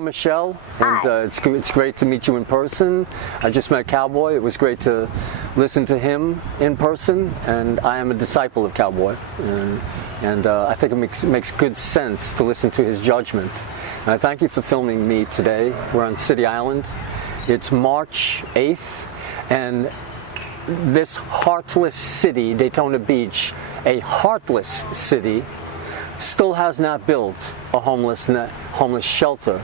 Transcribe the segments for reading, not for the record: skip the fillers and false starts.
Hello, Michelle, and it's great to meet you in person. I just met Cowboy. It was great to listen to him in person, and I am a disciple of Cowboy, and I think it makes good sense to listen to his judgment. And I thank you for filming me today. We're on City Island. It's March 8th, and this heartless city, Daytona Beach, a heartless city, still has not built a homeless shelter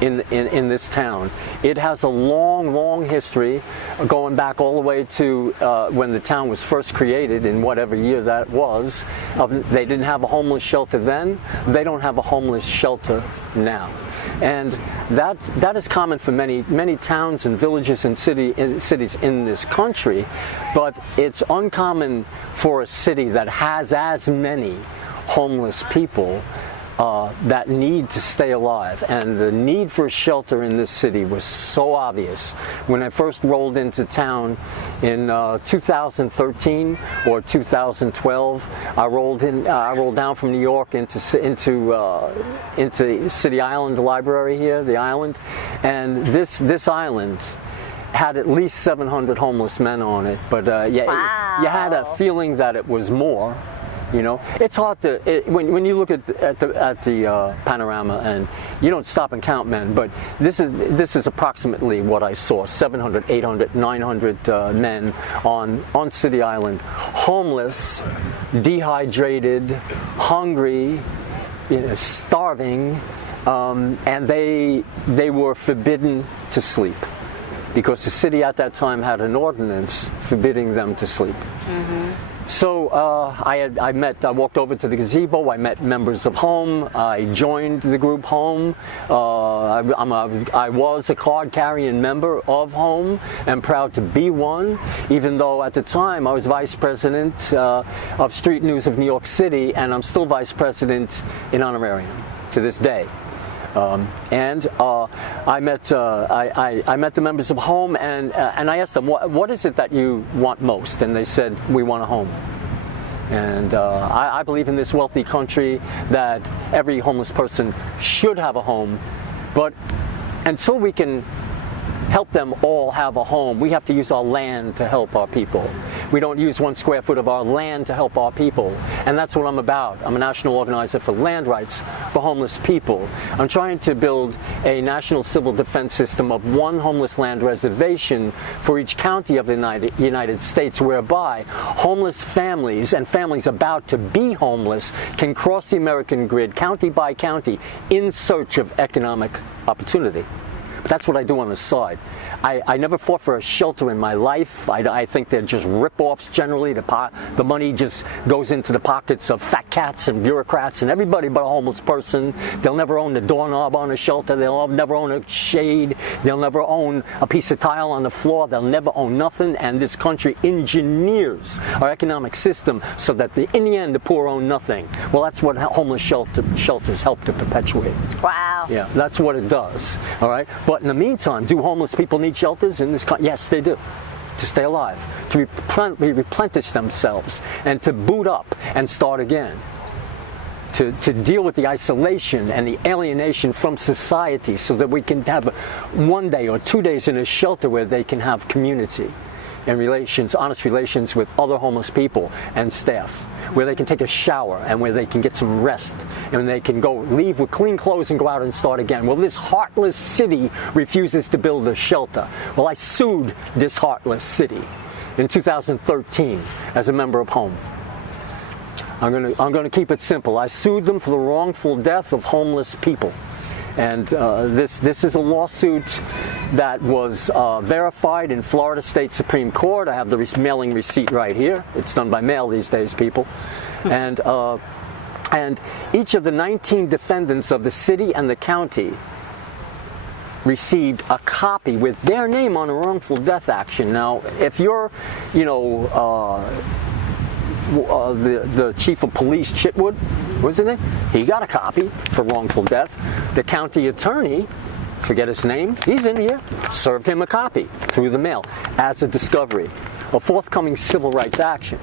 in this town. It has a long history, going back all the way to when the town was first created in whatever year that was. They didn't have a homeless shelter then. They don't have a homeless shelter now. And that is common for many towns and villages and cities in this country, but it's uncommon for a city that has as many homeless people that need to stay alive. And the need for shelter in this city was so obvious. When I first rolled into town in 2013 or 2012, I rolled down from New York into City Island Library here, the island, and this island had at least 700 homeless men on it. But wow. You had a feeling that it was more. You know, it's hard to when you look at the panorama, and you don't stop and count men, but this is approximately what I saw: 700, 800, 900 men on City Island, homeless, dehydrated, hungry, starving, and they were forbidden to sleep because the city at that time had an ordinance forbidding them to sleep. Mm-hmm. So I walked over to the gazebo, I met members of Home, I joined the group Home. I was a card-carrying member of Home and proud to be one, even though at the time I was vice president of Street News of New York City, and I'm still vice president in honorarium to this day. I met the members of Home, and I asked them, what is it that you want most? And they said, we want a home. And I believe in this wealthy country that every homeless person should have a home, but until we can help them all have a home, we have to use our land to help our people. We don't use 1 square foot of our land to help our people. And that's what I'm about. I'm a national organizer for land rights for homeless people. I'm trying to build a national civil defense system of 1 homeless land reservation for each county of the United States, whereby homeless families and families about to be homeless can cross the American grid county by county in search of economic opportunity. That's what I do on the side. I never fought for a shelter in my life. I think they're just rip-offs generally. The money just goes into the pockets of fat cats and bureaucrats and everybody but a homeless person. They'll never own the doorknob on a shelter. They'll never own a shade. They'll never own a piece of tile on the floor. They'll never own nothing. And this country engineers our economic system so that in the end the poor own nothing. Well, that's what homeless shelters help to perpetuate. Wow. Yeah, that's what it does. All right. But in the meantime, do homeless people need shelters in this country? Yes, they do. To stay alive, to replenish themselves, and to boot up and start again. To deal with the isolation and the alienation from society so that we can have 1 day or 2 days in a shelter where they can have community and honest relations with other homeless people and staff, where they can take a shower and where they can get some rest and they can leave with clean clothes and go out and start again. Well, this heartless city refuses to build a shelter. Well, I sued this heartless city in 2013 as a member of Home. I'm going to keep it simple. I sued them for the wrongful death of homeless people. And this is a lawsuit that was verified in Florida State Supreme Court. I have the mailing receipt right here. It's done by mail these days, people. And each of the 19 defendants of the city and the county received a copy with their name on a wrongful death action. Now, if you're, the chief of police, Chitwood, what's his name? He got a copy for wrongful death. The county attorney, forget his name, he's in here, served him a copy through the mail as a discovery, a forthcoming civil rights action.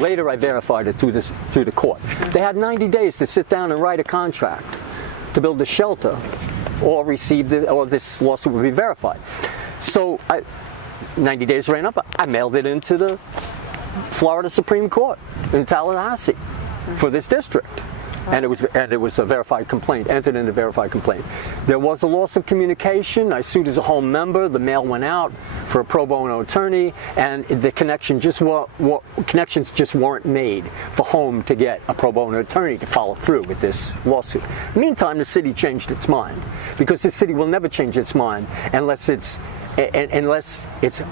Later, I verified it through the court. They had 90 days to sit down and write a contract to build a shelter or receive it, or this lawsuit would be verified. So 90 days ran up. I mailed it into the Florida Supreme Court in Tallahassee for this district. And it was a verified complaint, entered in a verified complaint. There was a loss of communication. I sued as a home member. The mail went out for a pro bono attorney, and the connections just weren't made for home to get a pro bono attorney to follow through with this lawsuit. Meantime, the city changed its mind, because the city will never change its mind unless it's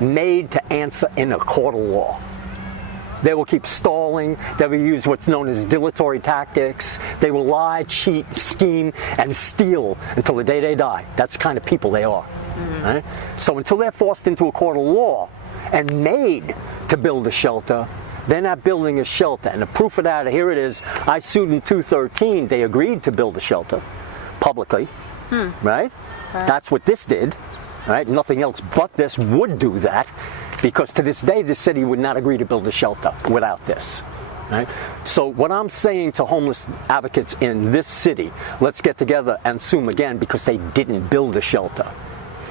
made to answer in a court of law. They will keep stalling. They will use what's known as dilatory tactics. They will lie, cheat, scheme, and steal until the day they die. That's the kind of people they are. Right? So until they're forced into a court of law and made to build a shelter, they're not building a shelter. And the proof of that, here it is. I sued in 2013. They agreed to build a shelter publicly. Right? That's what this did. Right? Nothing else but this would do that. Because to this day, the city would not agree to build a shelter without this. Right? So what I'm saying to homeless advocates in this city, let's get together and sue them again because they didn't build a shelter.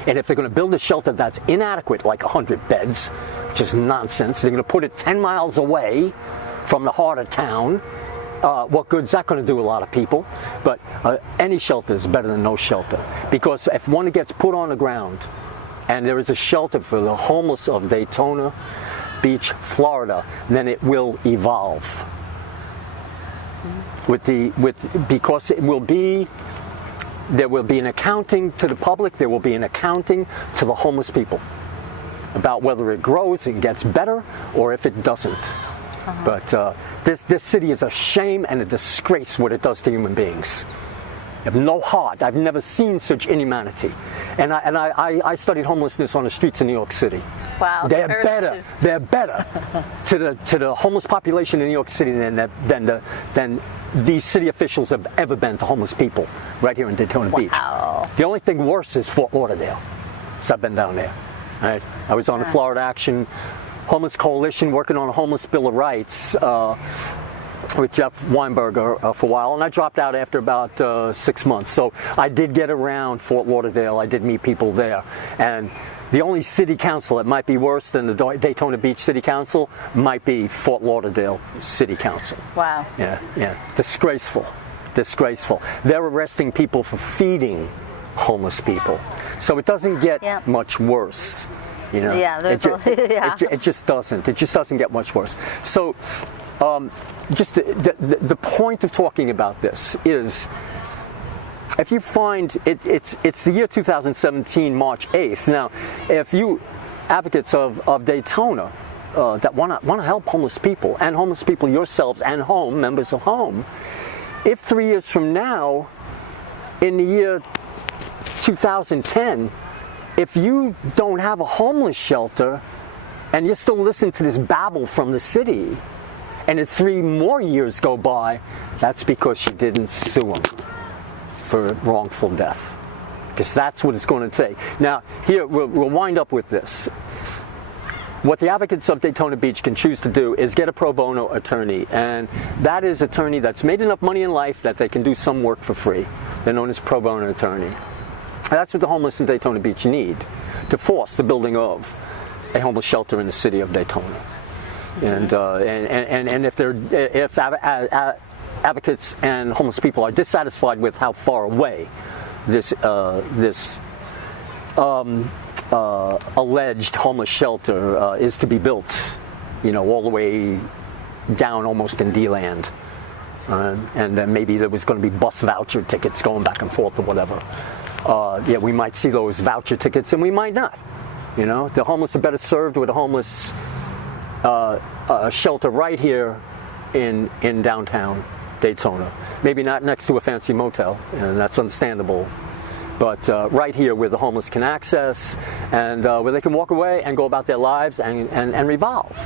And if they're going to build a shelter that's inadequate, like 100 beds, which is nonsense, they're going to put it 10 miles away from the heart of town. What good's that going to do a lot of people? But any shelter is better than no shelter. Because if one gets put on the ground, and there is a shelter for the homeless of Daytona Beach, Florida, then it will evolve. Because there will be an accounting to the public, there will be an accounting to the homeless people about whether it grows and gets better or if it doesn't. But this city is a shame and a disgrace what it does to human beings. Have no heart. I've never seen such inhumanity. And I studied homelessness on the streets of New York City. Wow. They're better to the homeless population in New York City than these city officials have ever been to homeless people right here in Daytona Beach. The only thing worse is Fort Lauderdale. So I've been down there. Right? I was on the Florida Action Homeless Coalition working on a homeless Bill of Rights with Jeff Weinberger for a while, and I dropped out after about 6 months. So I did get around Fort Lauderdale. I did meet people there. And the only city council that might be worse than the Daytona Beach City Council might be Fort Lauderdale City Council. Wow. Yeah. Disgraceful. They're arresting people for feeding homeless people. So it doesn't get much worse. You know, it just doesn't. It just doesn't get much worse. So, just the point of talking about this is, if you find it's the year 2017, March 8th. Now, if you advocates of Daytona that want to help homeless people and homeless people yourselves and members of Home, if 3 years from now, in the year 2010. If you don't have a homeless shelter and you're still listening to this babble from the city, and if 3 more years go by, that's because you didn't sue them for wrongful death. Because that's what it's going to take. Now, here, we'll wind up with this. What the advocates of Daytona Beach can choose to do is get a pro bono attorney, and that is an attorney that's made enough money in life that they can do some work for free. They're known as pro bono attorney. That's what the homeless in Daytona Beach need to force the building of a homeless shelter in the city of Daytona. And if advocates and homeless people are dissatisfied with how far away this alleged homeless shelter is to be built, all the way down almost in D-land. And then maybe there was going to be bus voucher tickets going back and forth or whatever. We might see those voucher tickets, and we might not. The homeless are better served with a homeless shelter right here in downtown Daytona. Maybe not next to a fancy motel, and that's understandable. But right here where the homeless can access, and where they can walk away and go about their lives and revolve.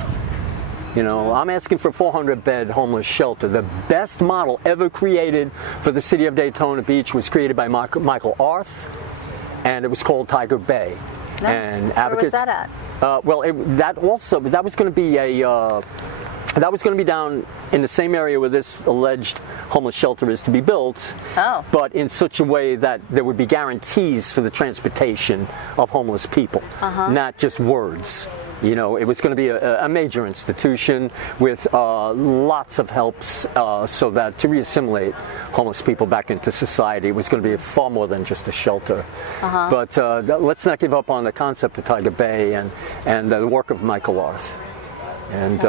I'm asking for a 400-bed homeless shelter. The best model ever created for the city of Daytona Beach was created by Michael Arth, and it was called Tiger Bay. And advocates, where was that at? That was going to be That was going to be down in the same area where this alleged homeless shelter is to be built, but in such a way that there would be guarantees for the transportation of homeless people, not just words. You know, it was going to be a major institution with lots of helps so that to reassimilate homeless people back into society, it was going to be far more than just a shelter. But let's not give up on the concept of Tiger Bay and the work of Michael Arth. And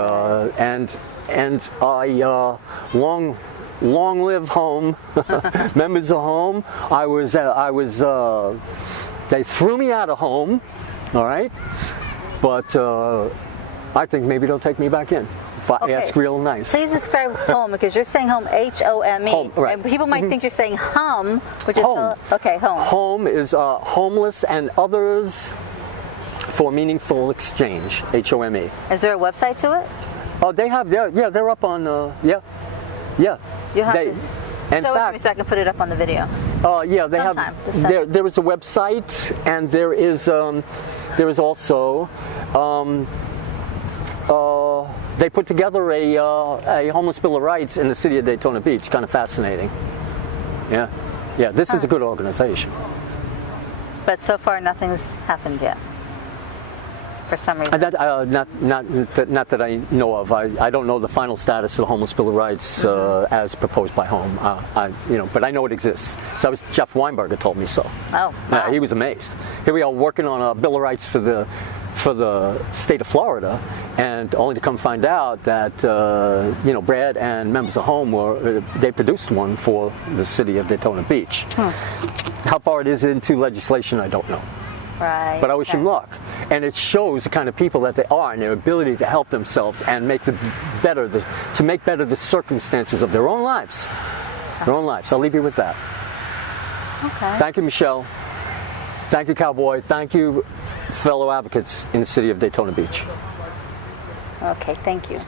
I long live home, members of home. They threw me out of home, all right. But I think maybe they'll take me back in if I ask real nice. Please describe home, because you're saying home, H-O-M-E. Home, right. And people might think you're saying hum, which is home. Okay, home. Home is homeless and others for meaningful exchange. H-O-M-E. Is there a website to it? Oh, they have. They're up on. Yeah. You have to. In Show fact, it to me so I can put it up on the video. Yeah, they Sometime. have. There is a website, and there is also. They put together a homeless bill of rights in the city of Daytona Beach. Kind of fascinating. Yeah. This is a good organization. But so far, nothing's happened yet. For some reason. Not that I know of. I don't know the final status of the homeless bill of rights as proposed by Home. But I know it exists. So Jeff Weinberger told me so. Oh, wow. He was amazed. Here we are working on a bill of rights for the state of Florida, and only to come find out that Brad and members of Home they produced one for the city of Daytona Beach. How far it is into legislation, I don't know. Right. But I wish him luck. And it shows the kind of people that they are and their ability to help themselves and make better the circumstances of their own lives. Their own lives. I'll leave you with that. Okay. Thank you, Michelle. Thank you, Cowboy. Thank you, fellow advocates in the city of Daytona Beach. Okay, thank you.